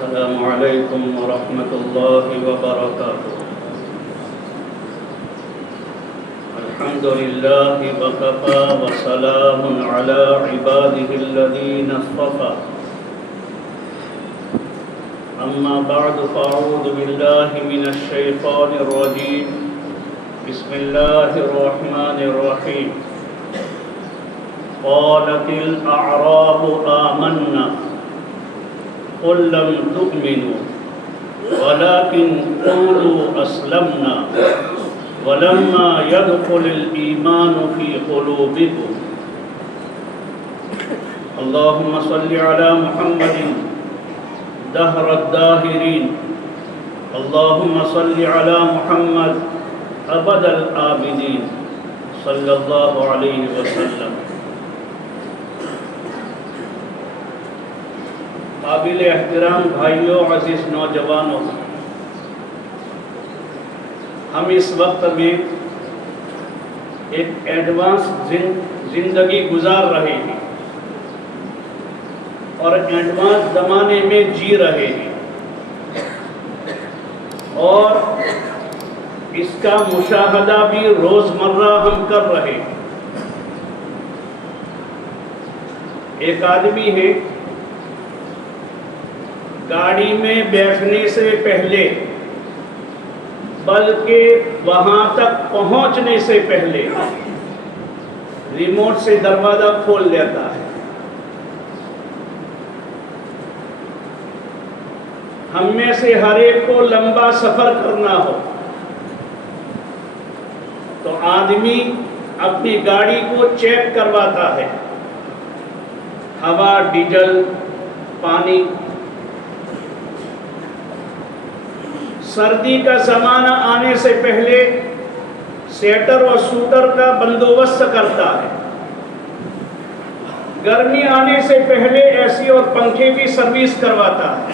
السلام علیکم ورحمۃ اللہ وبرکاتہ۔ الحمد للہ وکفی وسلام علی عبادہ الذین اصطفی، اما بعد فاعوذ باللہ من الشیطان الرجیم، بسم اللہ الرحمن الرحیم۔ قالت الاعراب آمنا قل لم تؤمنوا ولكن قولوا اسلمنا ولما يدخل الايمان في قلوبكم۔ اللهم صل على محمد دهر الداهرين، اللهم صل على محمد ابد العابدين صلی اللہ علیہ وسلم۔ قابل احترام بھائیوں، عزیز نوجوانوں، ہم اس وقت میں ایک ایڈوانس زندگی گزار رہے ہیں اور ایڈوانس زمانے میں جی رہے ہیں، اور اس کا مشاہدہ بھی روزمرہ ہم کر رہے ہیں۔ ایک آدمی ہے، گاڑی میں بیٹھنے سے پہلے بلکہ وہاں تک پہنچنے سے پہلے ریموٹ سے دروازہ کھول لیتا ہے۔ ہم میں سے ہر ایک کو لمبا سفر کرنا ہو تو آدمی اپنی گاڑی کو چیک کرواتا ہے، ہوا، ڈیزل، پانی۔ سردی کا زمانہ آنے سے پہلے سویٹر اور سوٹر کا بندوبست کرتا ہے، گرمی آنے سے پہلے اے سی اور پنکھے کی سروس کرواتا ہے،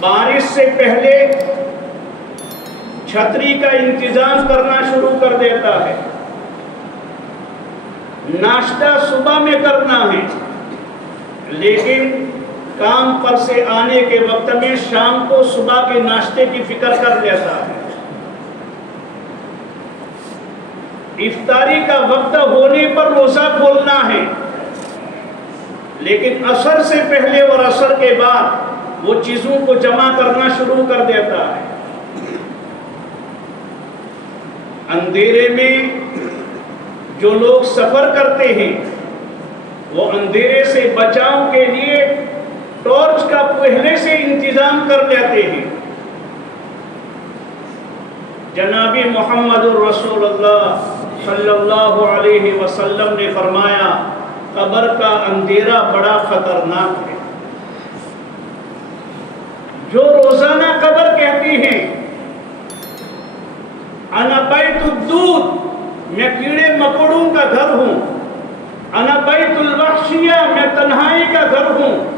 بارش سے پہلے چھتری کا انتظام کرنا شروع کر دیتا ہے، ناشتہ صبح میں کرنا ہے، لیکن کام پر سے آنے کے وقت میں شام کو صبح کے ناشتے کی فکر کر لیتا ہے۔ افطاری کا وقت ہونے پر روزہ کھولنا ہے، لیکن عصر سے پہلے اور عصر کے بعد وہ چیزوں کو جمع کرنا شروع کر دیتا ہے۔ اندھیرے میں جو لوگ سفر کرتے ہیں وہ اندھیرے سے بچاؤ کے لیے ٹارچ کا پہلے سے انتظام کر لیتے ہیں۔ جناب محمد الرسول اللہ صلی اللہ علیہ وسلم نے فرمایا، قبر کا اندھیرا بڑا خطرناک ہے۔ جو روزانہ قبر کہتی ہیں انا بیت الدود، میں کیڑے مکوڑوں کا گھر ہوں، انا بیت الوحشیہ، میں تنہائی کا گھر ہوں،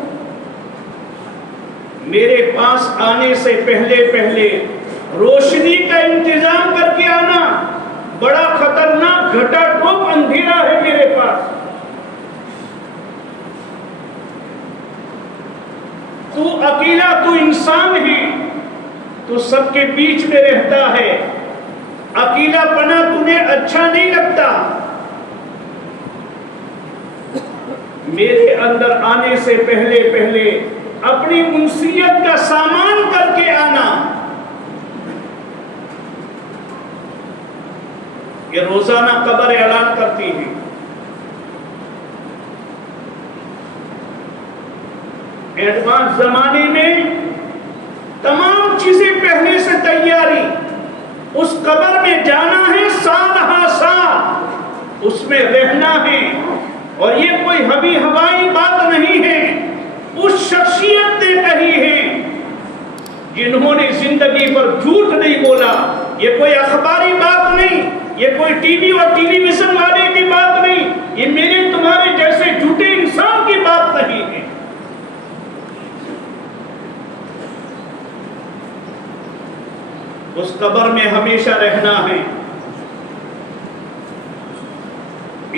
میرے پاس آنے سے پہلے روشنی کا انتظام کر کے آنا، بڑا خطرناک گھٹا ٹوپ اندھیرا ہے میرے پاس۔ تو اکیلا، تو انسان ہے، تو سب کے بیچ میں رہتا ہے، اکیلا پنا تمہیں اچھا نہیں لگتا، میرے اندر آنے سے پہلے اپنی انسیت کا سامان کر کے آنا۔ یہ روزانہ قبر اعلان کرتی ہے۔ ایڈوانس زمانے میں تمام چیزیں پہلے سے تیاری، اس قبر میں جانا ہے، سال ہا سال اس میں رہنا ہے، اور یہ کوئی حبی ہوائی بات نہیں ہے، اس شخصیت نے کہی ہے جنہوں نے زندگی پر جھوٹ نہیں بولا۔ یہ کوئی اخباری بات نہیں، یہ کوئی ٹی وی اور ٹیلی ویژن والے کی بات نہیں، یہ میرے تمہارے جیسے جھوٹے انسان کی بات نہیں ہے۔ اس قبر میں ہمیشہ رہنا ہے،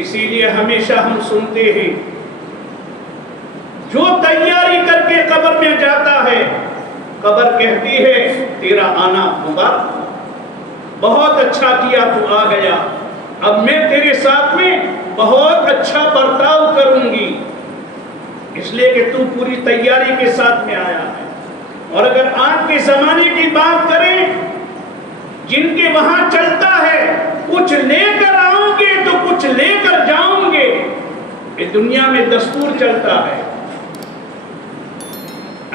اسی لیے ہمیشہ ہم سنتے ہیں جو تیاری کر کے قبر میں جاتا ہے قبر کہتی ہے تیرا آنا مبارک، بہت اچھا کیا تو آ گیا، اب میں تیرے ساتھ میں بہت اچھا برتاؤ کروں گی، اس لیے کہ تو پوری تیاری کے ساتھ میں آیا ہے۔ اور اگر آج کے زمانے کی بات کریں، جن کے وہاں چلتا ہے کچھ لے کر آؤں گے تو کچھ لے کر جاؤں گے، یہ دنیا میں دستور چلتا ہے۔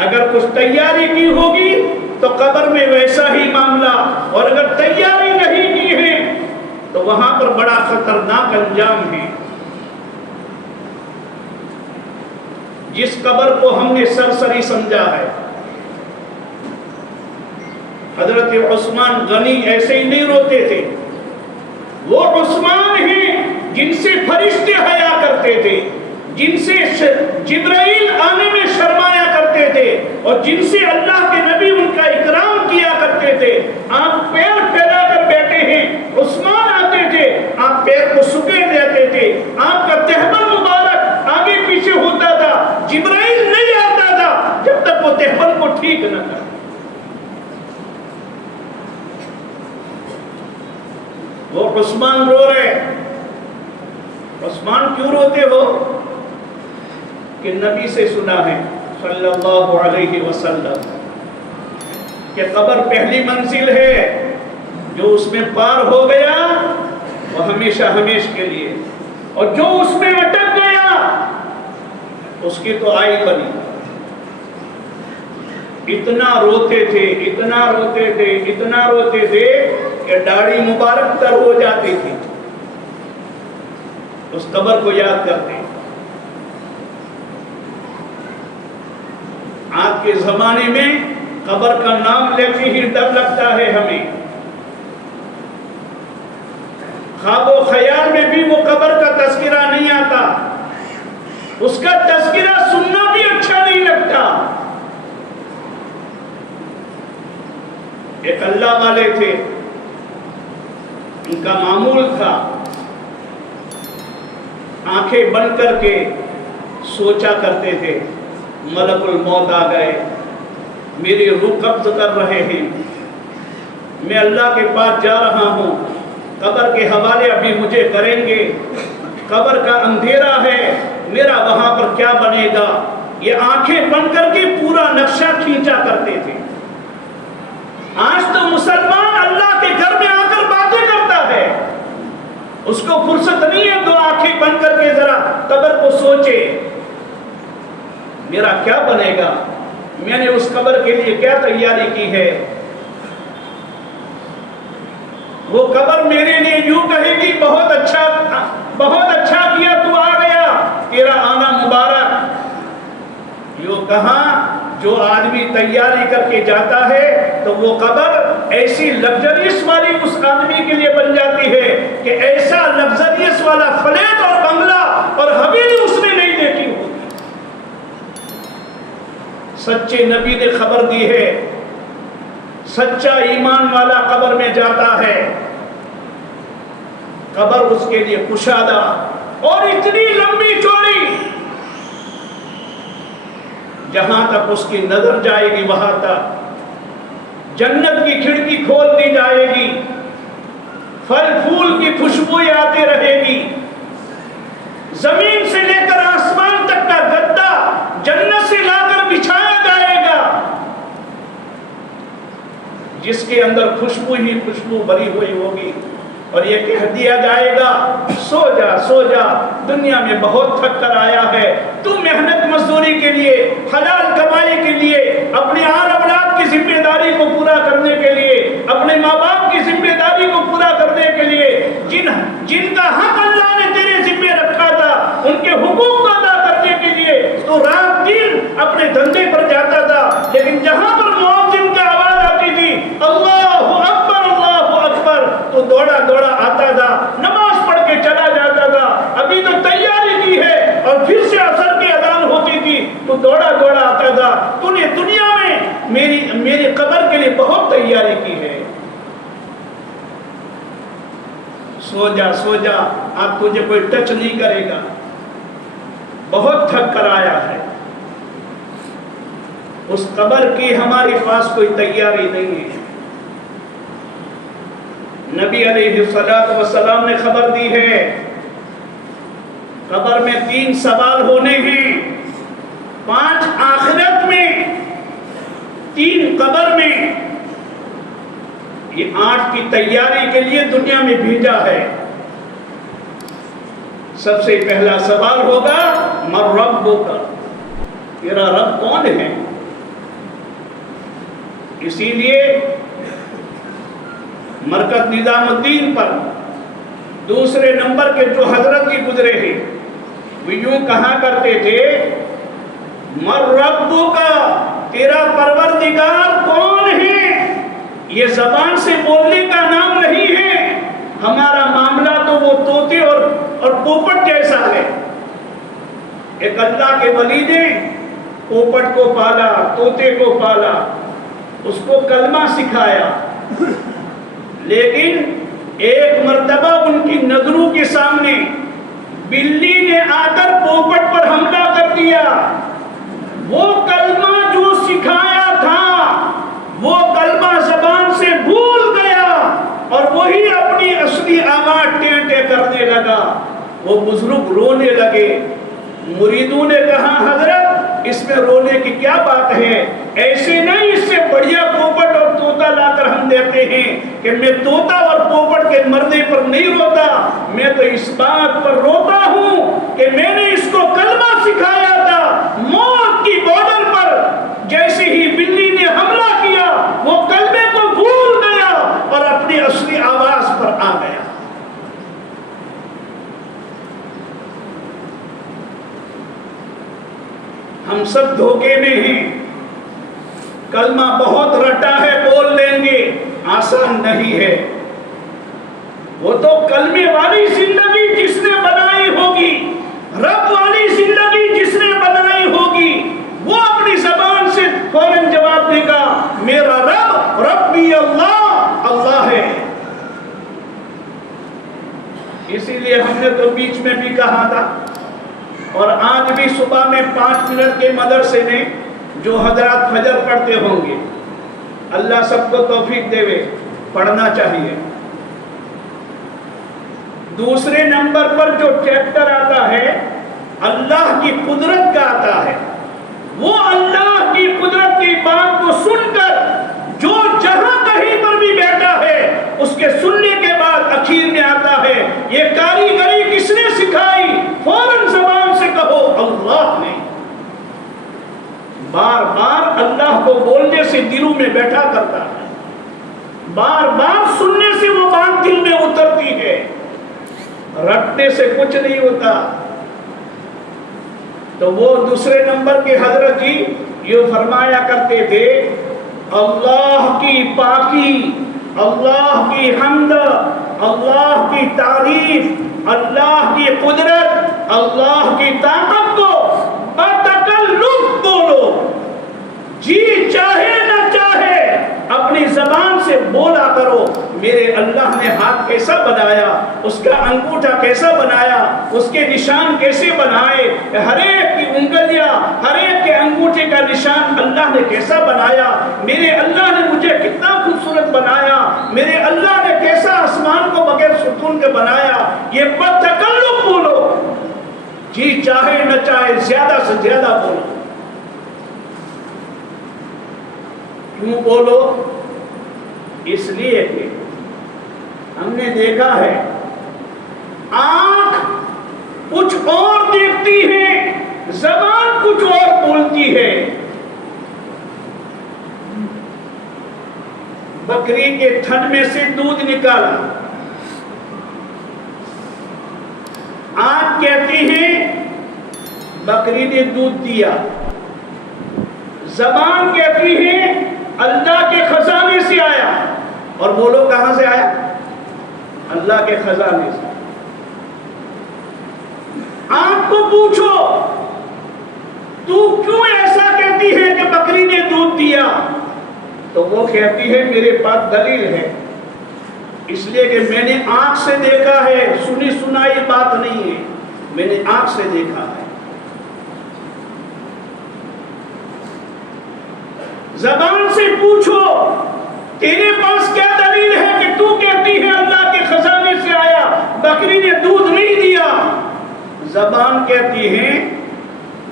اگر کچھ تیاری کی ہوگی تو قبر میں ویسا ہی معاملہ، اور اگر تیاری نہیں کی ہے تو وہاں پر بڑا خطرناک انجام ہے۔ جس قبر کو ہم نے سرسری سمجھا ہے، حضرت عثمان غنی ایسے ہی نہیں روتے تھے، وہ عثمان ہیں جن سے فرشتے حیا کرتے تھے، جن سے جبرائیل آنے میں شرمایا کرتے تھے، اور جن سے اللہ کے نبی ان کا اکرام کیا کرتے تھے۔ آپ پیر پھیلا کر بیٹھے ہیں، عثمان آتے تھے، آپ پیر کو سکیڑ دیتے تھے، آپ کا تہبند مبارک آگے پیچھے ہوتا تھا، جبرائیل نہیں آتا تھا جب تک وہ تہبند کو ٹھیک نہ کر۔ وہ عثمان رو رہے۔ عثمان کیوں روتے ہو؟ کہ نبی سے سنا ہے صلی اللہ علیہ وسلم کہ قبر پہلی منزل ہے، جو اس میں پار ہو گیا وہ ہمیشہ ہمیش کے لیے، اور جو اس میں اٹک گیا اس کی تو آئی بنی۔ اتنا روتے تھے، اتنا روتے تھے، اتنا روتے تھے کہ داڑھی مبارک تر ہو جاتی تھی اس قبر کو یاد کرتے۔ آج کے زمانے میں قبر کا نام لیتے ہی ڈر لگتا ہے ہمیں، خواب و خیال میں بھی وہ قبر کا تذکرہ نہیں آتا، اس کا تذکرہ سننا بھی اچھا نہیں لگتا۔ ایک اللہ والے تھے، ان کا معمول تھا آنکھیں بند کر کے سوچا کرتے تھے، ملک الموت آ گئے، میری روح قبض کر رہے ہیں، میں اللہ کے پاس جا رہا ہوں، قبر کے حوالے ابھی مجھے کریں گے، قبر کا اندھیرا ہے، میرا وہاں پر کیا بنے گا۔ یہ آنکھیں بند کر کے پورا نقشہ کھینچا کرتے تھے۔ آج تو مسلمان اللہ کے گھر میں آ کر باتیں کرتا ہے، اس کو فرصت نہیں ہے دو آنکھیں بند کر کے ذرا قبر کو سوچے، میرا کیا بنے گا، میں نے اس قبر کے لیے کیا تیاری کی ہے۔ وہ قبر میرے لیے یوں کہے گی بہت اچھا کیا تو آ گیا، تیرا آنا مبارک۔ یوں کہاں جو آدمی تیاری کر کے جاتا ہے تو وہ قبر ایسی لگزریس والی اس آدمی کے لیے بن جاتی ہے کہ ایسا لگزریس والا فلیٹ اور بنگلہ اور حویلی اس نے نہیں دیکھی ہوتی۔ سچے نبی نے خبر دی ہے، سچا ایمان والا قبر میں جاتا ہے، قبر اس کے لیے کشادہ اور اتنی لمبی چوڑی، جہاں تک اس کی نظر جائے گی وہاں تک جنت کی کھڑکی کھول دی جائے گی، پھل پھول کی خوشبوئیں آتی رہے گی، زمین سے لے کر آسمان تک کا گدا جنت سے لا کر بچھایا جائے گا، جس کے اندر خوشبو ہی خوشبو بھری ہوئی ہوگی، اور یہ کہہ دیا جائے گا سو جا سو جا، دنیا میں بہت تھک کر آیا ہے، تو محنت مزدوری کے لیے، حلال کمائی کے لیے، اپنے آل اولاد کی ذمہ داری کو پورا کرنے کے لیے، اپنے ماں باپ کی ذمہ داری کو پورا کرنے کے لیے، جن کا حق اللہ نے تیرے ذمہ رکھا تھا ان کے حقوق کو ادا کرنے کے لیے تو رات دن اپنے دھندے پر جاتا تھا، لیکن جہاں پر مؤذن کا آواز آتی تھی اللہ اکبر اللہ اکبر، تو دوڑا دوڑا آتا تھا، نماز پڑھ کے چلا جاتا تھا، ابھی تو تیاری کی ہے، اور پھر سے عصر کی اذان ہوتی تھی تو دوڑا دوڑا آتا تھا، تو نے دنیا میں میری قبر کے لیے بہت تیاری کی ہے، سو جا، اب تجھے کوئی ٹچ نہیں کرے گا، بہت تھک کر آیا ہے، اس قبر کی ہمارے پاس کوئی تیاری نہیں ہے۔ نبی علیہ السلام نے خبر دی ہے قبر میں 3 سوال ہونے ہیں، 5 آخرت میں، 3 قبر میں۔ یہ 8 کی تیاری کے لیے دنیا میں بھیجا ہے۔ سب سے پہلا سوال ہوگا من ربک، تیرا رب کون ہے؟ اسی لیے مرکز نظام الدین پر دوسرے نمبر کے جو حضرت جی گزرے ہیں وہ یوں کہا کرتے تھے من ربک، تیرا پروردگار کون ہے؟ یہ زبان سے بولنے کا نام نہیں ہے۔ ہمارا معاملہ تو وہ طوطے اور پوپٹ جیسا ہے۔ ایک اللہ کے ولی نے پوپٹ کو پالا، طوطے کو پالا، اس کو کلمہ سکھایا، لیکن ایک مرتبہ ان کی نظروں کے سامنے بلی نے آ کر پوپٹ پر حملہ کر دیا۔ وہ کلمہ جو سکھایا تھا وہ کلمہ زبان سے بھول گیا اور وہی اپنی اصلی آواز ٹیں کرنے لگا۔ وہ بزرگ رونے لگے۔ مریدوں نے کہا حضرت اس میں رونے کی کیا بات ہے؟ ایسے نہیں، اس سے بڑھیا پوپٹ اور طوطا لا کر ہم دیتے ہیں کہ میں طوطا اور پوپٹ کے مرنے پر نہیں روتا، میں تو اس بات پر روتا ہوں کہ میں نے اس کو کلمہ سکھایا تھا، موت کی بارڈر پر جیسے ہی بلی نے حملہ کیا وہ کلمے کو بھول گیا اور اپنی اصلی آواز پر آ گیا۔ ہم سب دھوکے میں ہیں۔ کلمہ بہت رٹا ہے، بول لیں گے، آسان نہیں ہے۔ وہ تو کلمے والی زندگی جس نے بنائی ہوگی، رب والی زندگی جس نے بنائی ہوگی، وہ اپنی زبان سے فوراً جواب دے گا میرا رب ربی اللہ، اللہ ہے۔ اسی لیے ہم نے تو بیچ میں بھی کہا تھا اور آج بھی صبح میں 5 منٹ کے مدرسے میں جو حضرات فجر پڑھتے ہوں گے، اللہ سب کو توفیق دے، پڑھنا چاہیے۔ دوسرے نمبر پر جو چیپٹر آتا ہے اللہ کی قدرت کا آتا ہے، وہ اللہ کی قدرت کی بات کو سن کر جو جہاں کہیں پر بھی بیٹھا ہے اس کے سننے کے بعد اخیر میں آتا ہے یہ کاریگری کس نے سکھائی؟ فوراً زبان سے کہو اللہ نے۔ بار بار اللہ کو بولنے سے دلوں میں بیٹھا کرتا ہے، بار بار سننے سے وہ بات دل میں اترتی ہے، رٹنے سے کچھ نہیں ہوتا۔ تو وہ دوسرے نمبر کے حضرت جی یہ فرمایا کرتے تھے اللہ کی پاکی، اللہ کی حمد، اللہ کی تعریف، اللہ کی قدرت، اللہ کی طاقت کو بتکلف بولو، جی چاہے نہ چاہے اپنی زبان سے بولا کرو میرے اللہ نے ہاتھ کیسا بنایا، اس کا انگوٹھا کیسا بنایا، اس کے نشان کیسے بنائے، ہر ایک کی انگلیاں، ہر ایک کے انگوٹھے کا نشان اللہ نے کیسا بنایا، میرے اللہ نے مجھے کتنا خوبصورت بنایا، میرے اللہ نے کیسا آسمان کو بغیر ستون کے بنایا، یہ بتکلف بولو، جی چاہے نہ چاہے زیادہ سے زیادہ بولو۔ کیوں بولو؟ اس لیے کہ ہم نے دیکھا ہے آنکھ کچھ اور دیکھتی ہے، زبان کچھ اور بولتی ہے۔ بکری کے تھن میں سے دودھ نکالا، آنکھ کہتی ہے بکری نے دودھ دیا، زبان کہتی ہے اللہ کے خزانے سے آیا، اور بولو کہاں سے آیا؟ اللہ کے خزانے سے۔ آپ کو پوچھو تو کیوں ایسا کہتی ہے کہ بکری نے دودھ دیا، تو وہ کہتی ہے میرے پاس دلیل ہے، اس لیے کہ میں نے آنکھ سے دیکھا ہے، سنی سنائی بات نہیں ہے، میں نے آنکھ سے دیکھا ہے۔ زبان سے پوچھو تیرے پاس کیا دلیل ہے کہ تو کہتی ہے اللہ کے خزانے سے آیا، بکری نے دودھ نہیں دیا؟ زبان کہتی ہے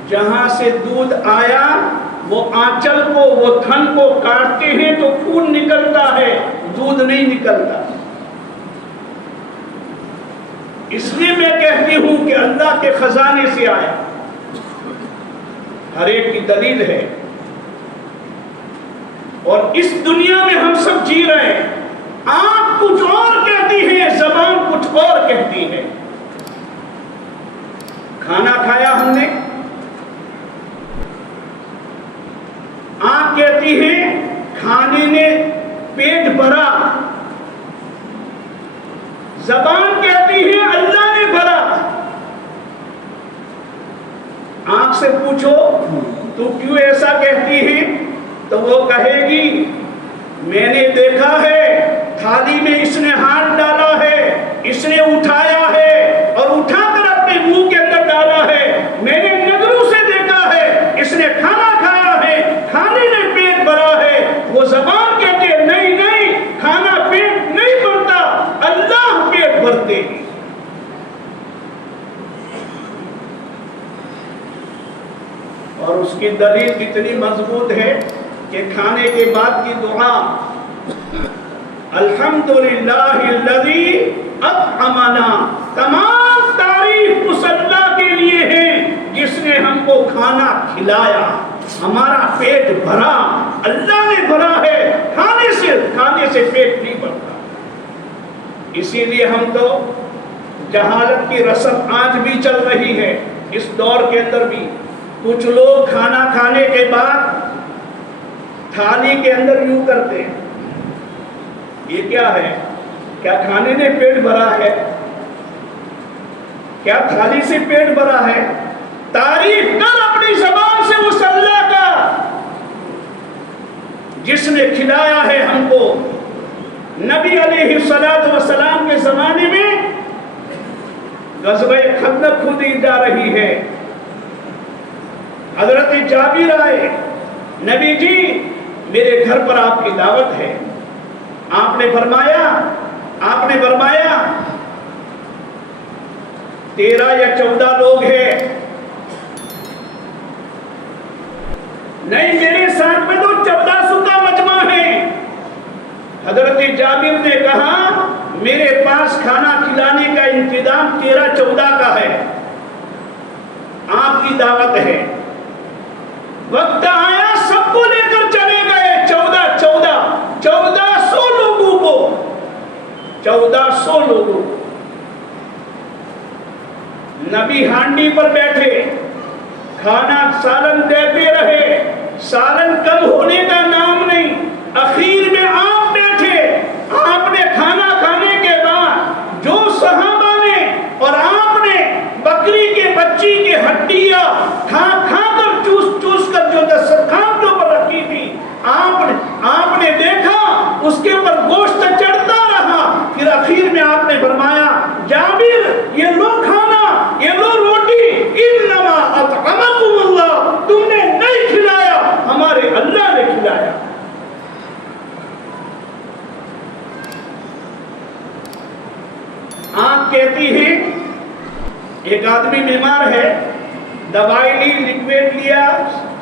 جہاں سے دودھ آیا وہ آنچل کو، وہ تھن کو کاٹتے ہیں تو خون نکلتا ہے، دودھ نہیں نکلتا۔ اس لیے میں کہتی ہوں کہ اللہ کے خزانے سے آیا۔ ہر ایک کی دلیل ہے، اور اس دنیا میں ہم سب جی رہے ہیں، آنکھ کچھ اور کہتی ہے، زبان کچھ اور کہتی ہے۔ کھانا کھایا ہم نے، آنکھ کہتی ہے کھانے نے پیٹ بھرا، زبان کہتی ہے اللہ نے بھرا۔ آنکھ سے پوچھو تو کیوں ایسا کہتی ہے، تو وہ کہے گی میں نے دیکھا ہے تھالی میں اس نے ہاتھ ڈالا ہے، اس نے اٹھایا ہے اور اٹھا کر اپنے منہ کے اندر ڈالا ہے، میں نے نظروں سے دیکھا ہے اس نے کھانا کھایا ہے، کھانے نے پیٹ بھرا ہے۔ وہ زبان کہتے ہیں نہیں نہیں، کھانا پیٹ نہیں بھرتا، اللہ پیٹ بھرتے ہیں۔ اور اس کی دلیل اتنی مضبوط ہے کہ کھانے کے بعد کی دعا الحمدللہ الذی اطعمنا، تمام تعریف اس اللہ کے لیے ہے جس نے ہم کو کھانا کھلایا، ہمارا پیٹ بھرا، اللہ نے بھرا ہے، کھانے سے پیٹ نہیں بھرتا۔ اسی لیے ہم تو جہالت کی رسم آج بھی چل رہی ہے، اس دور کے اندر بھی کچھ لوگ کھانا کھانے کے بعد تھالی کے اندر یوں کرتے ہیں، یہ کیا ہے؟ کیا کھانے نے پیٹ بھرا ہے؟ کیا تھالی سے پیٹ بھرا ہے؟ تعریف کر اپنی زبان سے اس اللہ کا جس نے کھلایا ہے ہم کو۔ نبی علیہ السلام کے زمانے میں غزوہ خندق کھودی جا رہی ہے، حضرت جابر آئے، نبی جی میرے گھر پر آپ کی دعوت ہے۔ آپ نے فرمایا 13 یا 14 لوگ ہیں۔ نہیں، میرے ساتھ میں تو 1400 کا مجمع ہے۔ حضرت جابر نے کہا میرے پاس کھانا کھلانے کا انتظام 13-14 کا ہے، آپ کی دعوت ہے۔ وقت آیا سب کو لے کر چلے گئے، 1400 لوگوں کو، 1400 لوگوں۔ نبی ہانڈی پر بیٹھے، کھانا سالن دیتے رہے، سالن کم ہونے کا نام نہیں۔ اخیر میں آپ بیٹھے، آپ نے کھانا کھانے کے بعد جو صحابہ نے اور آپ نے بکری کے بچی کی ہڈیاں کھا کر چوس کر جو دسترخوان کے اوپر رکھی تھی، آپ نے دیکھا اس کے اوپر گوشت چڑھتا رہا۔ پھر اخیر میں آپ نے فرمایا جابر یہ لو کھانا، یہ لو روٹی، انما اطعمکم اللہ، تم نے نہیں کھلایا، ہمارے اللہ نے کھلایا۔ آنکھ کہتی ہے ایک آدمی بیمار ہے، دوائی لی، لکویڈ لیا،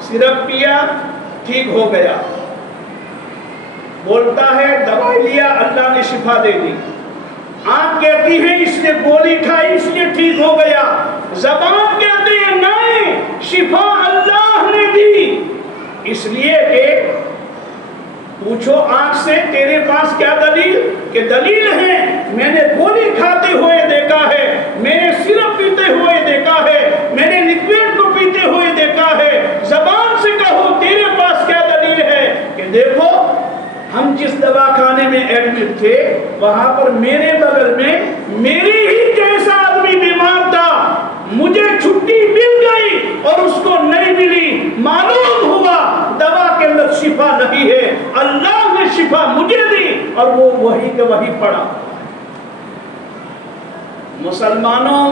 سرپ پیا، ٹھیک ہو گیا، بولتا ہے دوائی لیا اللہ نے شفا دے دی۔ آنکھ کہتی ہے اس نے گولی کھائی اس نے ٹھیک ہو گیا، زبان کہتی ہے نہیں، شفا اللہ نے دی۔ اس لیے کہ پوچھو آنکھ سے تیرے پاس کیا دلیل؟ کہ دلیل ہے میں نے گولی کھاتے ہوئے دیکھا ہے، میں نے سرپ پیتے ہوئے دیکھا ہے، میں نے لکویڈ کو پیتے ہوئے دیکھا ہے۔ زبان سے کہو تیرے پاس کیا دلیل ہے؟ کہ دیکھو ہم جس دواخانے میں ایڈمٹ تھے وہاں پر میرے بغل میں میری ہی جیسا آدمی بیمار تھا، مجھے چھٹی مل گئی اور اس کو نہیں ملی، معلوم ہوا دوا کے اندر شفا نہیں ہے، اللہ نے شفا مجھے دی اور وہ وہی کہ وہی پڑا۔ مسلمانوں،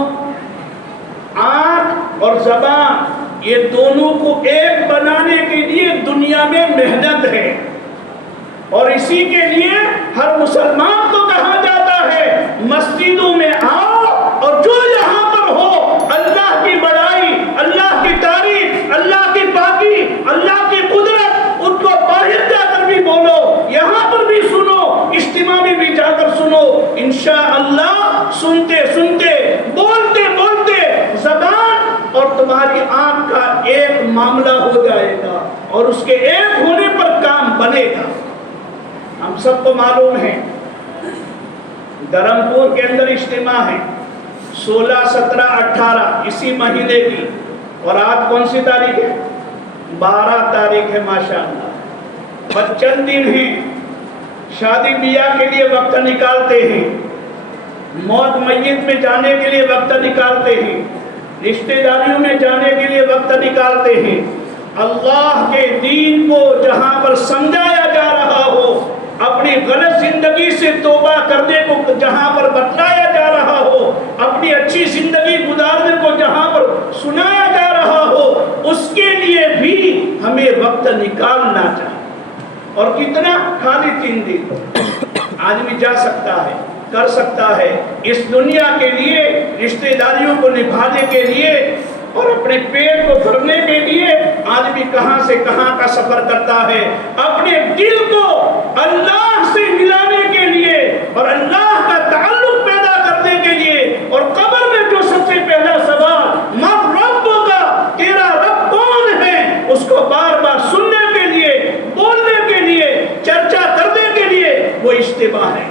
آنکھ اور زبان یہ دونوں کو ایک بنانے کے لیے دنیا میں محنت اسی کے لیے ہر مسلمان کو کہا جاتا ہے مسجدوں میں آؤ اور جو یہاں پر ہو اللہ کی بڑائی، اللہ کی تعریف، اللہ کی پاکی، اللہ کی قدرت، ان کو باہر جا کر بھی بولو، یہاں پر بھی سنو، اجتماع میں بھی جا کر سنو، انشاءاللہ سنتے سنتے بولتے بولتے زبان اور تمہاری آنکھ کا ایک معاملہ ہو جائے گا اور اس کے ایک ہونے پر کام بنے گا۔ ہم سب کو معلوم ہے دھرمپور کے اندر اجتماع ہے 16، 17، 18 اسی مہینے کی، اور آج کون سی تاریخ ہے؟ 12 تاریخ ہے ماشاءاللہ۔ بس چند دن ہیں، شادی بیاہ کے لیے وقت نکالتے ہیں، موت میت میں جانے کے لیے وقت نکالتے ہیں، رشتہ داریوں میں جانے کے لیے وقت نکالتے ہیں۔ اللہ کے دین کو جہاں پر سمجھایا جا رہا ہو، اپنی غلط زندگی سے توبہ کرنے کو جہاں پر بتلایا جا رہا ہو، اپنی اچھی زندگی گزارنے کو جہاں پر سنایا جا رہا ہو، اس کے لیے بھی ہمیں وقت نکالنا چاہیے۔ اور کتنا؟ خالی 3 دن آدمی جا سکتا ہے، کر سکتا ہے، اس دنیا کے لیے، رشتہ داریوں کو نبھانے کے لیے اور اپنے پیٹ کو بھرنے کے لیے آدمی کہاں سے کہاں کا سفر کرتا ہے، اپنے دل کو اللہ سے ملانے کے لیے اور اللہ کا تعلق پیدا کرنے کے لیے، اور قبر میں جو سب سے پہلا سوال من رب ہوگا، تیرا رب کون ہے، اس کو بار بار سننے کے لیے، بولنے کے لیے، چرچا کرنے کے لیے وہ اجتماع ہے۔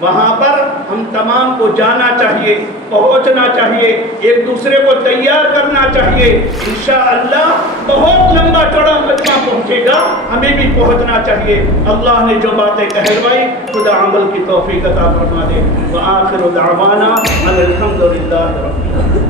وہاں پر ہم تمام کو جانا چاہیے، پہنچنا چاہیے، ایک دوسرے کو تیار کرنا چاہیے۔ انشاءاللہ بہت لمبا چوڑا مجمع پہنچے گا، ہمیں بھی پہنچنا چاہیے۔ اللہ نے جو باتیں کہلوائی خدا عمل کی توفیق عطا فرما دے۔ وآخر دعوانا الحمدللہ رب العالمین۔